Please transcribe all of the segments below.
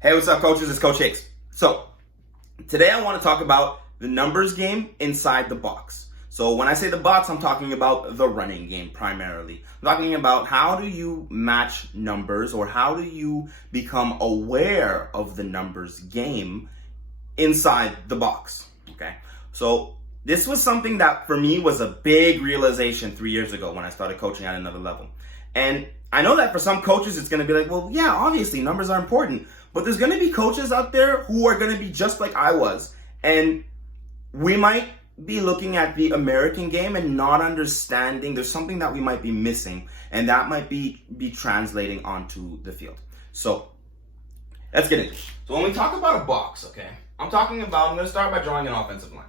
Hey, what's up, coaches? It's Coach Hicks. So, today I want to talk about the numbers game inside the box. So, when I say the box, I'm talking about the running game primarily. I'm talking about how do you match numbers, or how do you become aware of the numbers game inside the box. Okay? So, this was something that for me was a big realization 3 years ago when I started coaching at another level. And I know that for some coaches, it's going to be like, well, yeah, obviously numbers are important. But there's going to be coaches out there who are going to be just like I was. And we might be looking at the American game and not understanding there's something that we might be missing. And that might be translating onto the field. So let's get into it. So when we talk about a box, okay, I'm going to start by drawing an offensive line.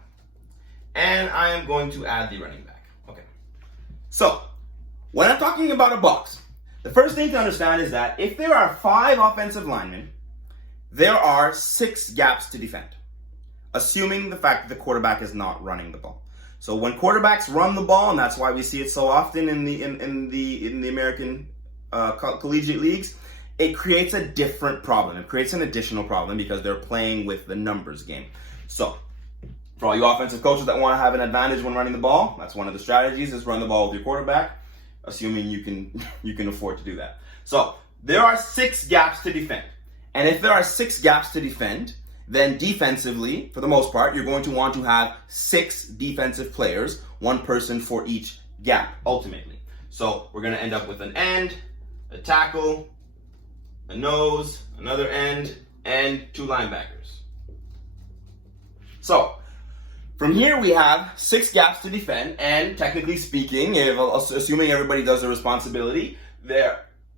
And I am going to add the running back. Okay. So when I'm talking about a box, the first thing to understand is that if there are 5 offensive linemen, there are 6 gaps to defend, assuming the fact that the quarterback is not running the ball. So when quarterbacks run the ball, and that's why we see it so often in the American collegiate leagues, it creates a different problem. It creates an additional problem because they're playing with the numbers game. So for all you offensive coaches that want to have an advantage when running the ball, that's one of the strategies, is run the ball with your quarterback, assuming you can afford to do that. So there are 6 gaps to defend. And if there are 6 gaps to defend, then defensively, for the most part, you're going to want to have 6 defensive players, 1 person for each gap, ultimately. So we're going to end up with an end, a tackle, a nose, another end, and 2 linebackers. So from here we have 6 gaps to defend, and technically speaking, assuming everybody does their responsibility,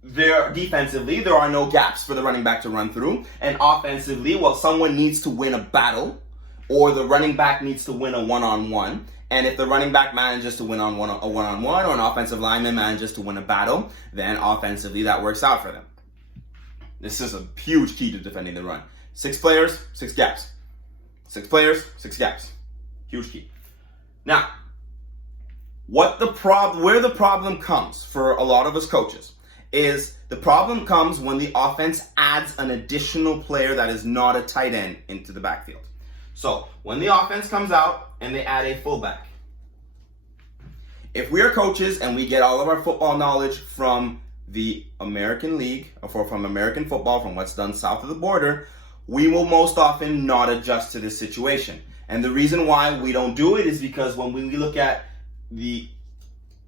defensively, there are no gaps for the running back to run through. And offensively, well, someone needs to win a battle, or the running back needs to win a one-on-one. And if the running back manages to win a one-on-one, or an offensive lineman manages to win a battle, then offensively that works out for them. This is a huge key to defending the run. 6 players, 6 gaps. 6 players, 6 gaps. Huge key. Now, where the problem comes for a lot of us coaches is the problem comes when the offense adds an additional player that is not a tight end into the backfield. So when the offense comes out and they add a fullback, if we are coaches and we get all of our football knowledge from the American League, or from American football, from what's done south of the border, we will most often not adjust to this situation. And the reason why we don't do it is because when we look at the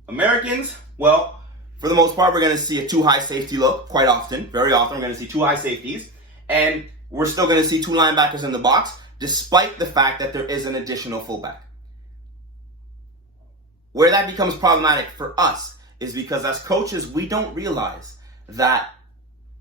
Americans, well, for the most part, we're going to see a too high safety look quite often. Very often, we're going to see 2 high safeties. And we're still going to see 2 linebackers in the box, despite the fact that there is an additional fullback. Where that becomes problematic for us is because as coaches, we don't realize that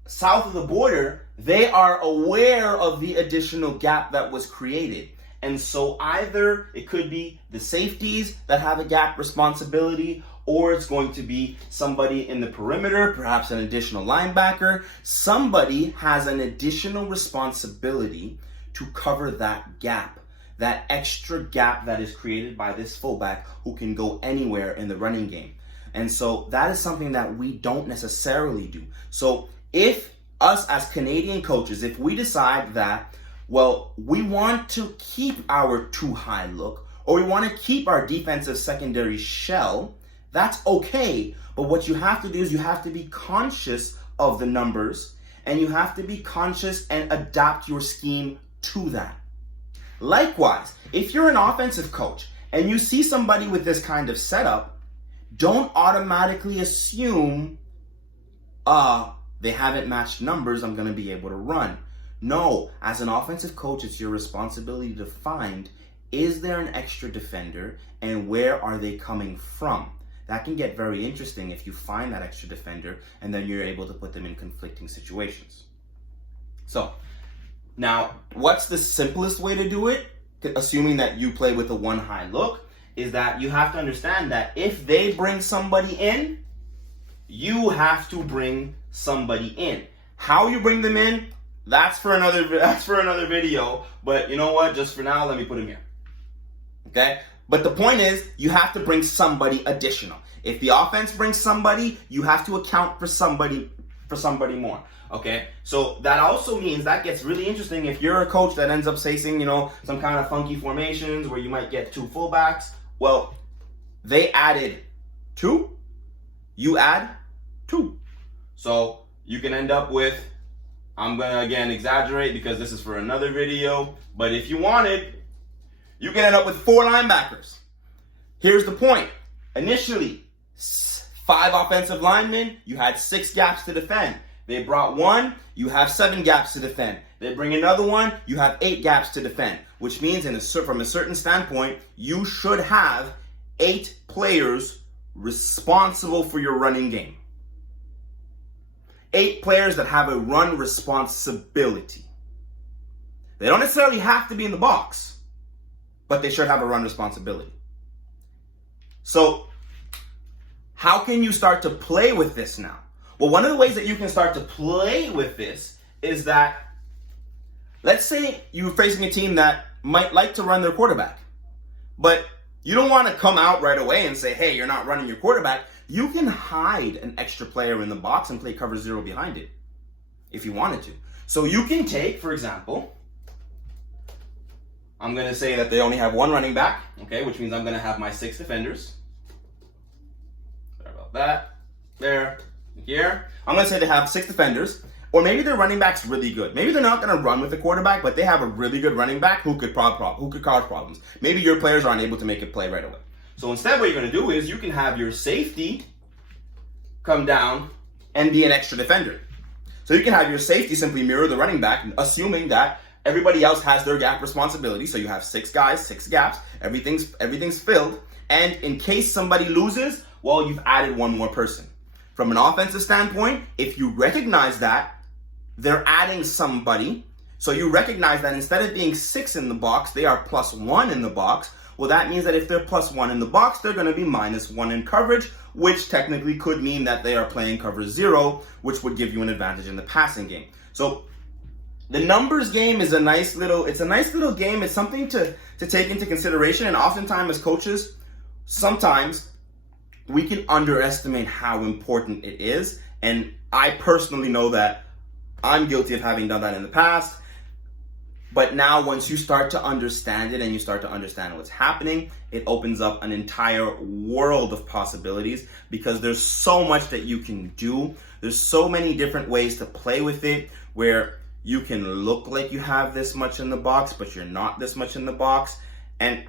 south of the border, they are aware of the additional gap that was created. And so either it could be the safeties that have a gap responsibility, or it's going to be somebody in the perimeter, perhaps an additional linebacker. Somebody has an additional responsibility to cover that gap, that extra gap that is created by this fullback who can go anywhere in the running game. And so that is something that we don't necessarily do. So if us as Canadian coaches, if we decide that, well, we want to keep our too high look, or we want to keep our defensive secondary shell, that's okay. But what you have to do is you have to be conscious of the numbers, and you have to be conscious and adapt your scheme to that. Likewise, if you're an offensive coach and you see somebody with this kind of setup, don't automatically assume, they haven't matched numbers, I'm going to be able to run. No, as an offensive coach, it's your responsibility to find, is there an extra defender, and where are they coming from? That can get very interesting if you find that extra defender and then you're able to put them in conflicting situations. So, now, what's the simplest way to do it, assuming that you play with a 1 high look, is that you have to understand that if they bring somebody in, you have to bring somebody in. How you bring them in, that's for another video, but you know what? Just for now, let me put him here. Okay? But the point is, you have to bring somebody additional. If the offense brings somebody, you have to account for somebody for somebody more. Okay, so that also means that gets really interesting if you're a coach that ends up facing, some kind of funky formations where you might get 2 fullbacks. Well, they added 2, you add 2. So you can end up with, I'm gonna again exaggerate because this is for another video, but if you wanted, you can end up with 4 linebackers. Here's the point. Initially, 5 offensive linemen, you had 6 gaps to defend. They brought 1, you have 7 gaps to defend. They bring another one, you have 8 gaps to defend, which means from a certain standpoint, you should have 8 players responsible for your running game. 8 players that have a run responsibility. They don't necessarily have to be in the box, but they should have a run responsibility. So, how can you start to play with this now? Well, one of the ways that you can start to play with this is that, let's say you're facing a team that might like to run their quarterback, but you don't want to come out right away and say, hey, you're not running your quarterback. You can hide an extra player in the box and play cover 0 behind it if you wanted to. So you can take, for example, I'm going to say that they only have 1 running back, okay, which means I'm going to have my 6 defenders. Sorry about that. There. Here, I'm going to say they have 6 defenders, or maybe their running back's really good. Maybe they're not going to run with the quarterback, but they have a really good running back who could cause problems. Maybe your players aren't able to make a play right away. So instead, what you're going to do is you can have your safety come down and be an extra defender. So you can have your safety simply mirror the running back, assuming that everybody else has their gap responsibility. So you have 6 guys, 6 gaps, everything's filled, and in case somebody loses, well, you've added 1 more person. From an offensive standpoint, if you recognize that they're adding somebody, so you recognize that instead of being 6 in the box, they are +1 in the box, well, that means that if they're +1 in the box, they're going to be -1 in coverage, which technically could mean that they are playing cover 0, which would give you an advantage in the passing game. So the numbers game is a nice little game. It's something to take into consideration, and oftentimes as coaches, sometimes we can underestimate how important it is, and I personally know that I'm guilty of having done that in the past. But now once you start to understand it and you start to understand what's happening, it opens up an entire world of possibilities because there's so much that you can do. There's so many different ways to play with it where you can look like you have this much in the box, but you're not this much in the box, and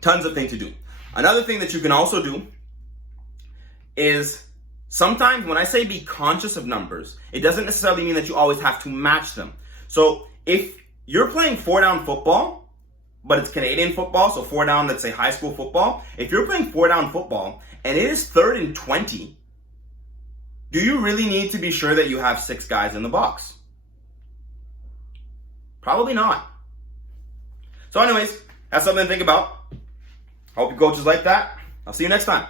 tons of things to do. Another thing that you can also do is sometimes when I say be conscious of numbers, it doesn't necessarily mean that you always have to match them. So if you're playing 4-down football, but it's Canadian football, so 4-down, let's say high school football. If you're playing 4-down football and it is 3rd and 20, do you really need to be sure that you have 6 guys in the box? Probably not. So anyways, that's something to think about. Hope your coaches like that. I'll see you next time.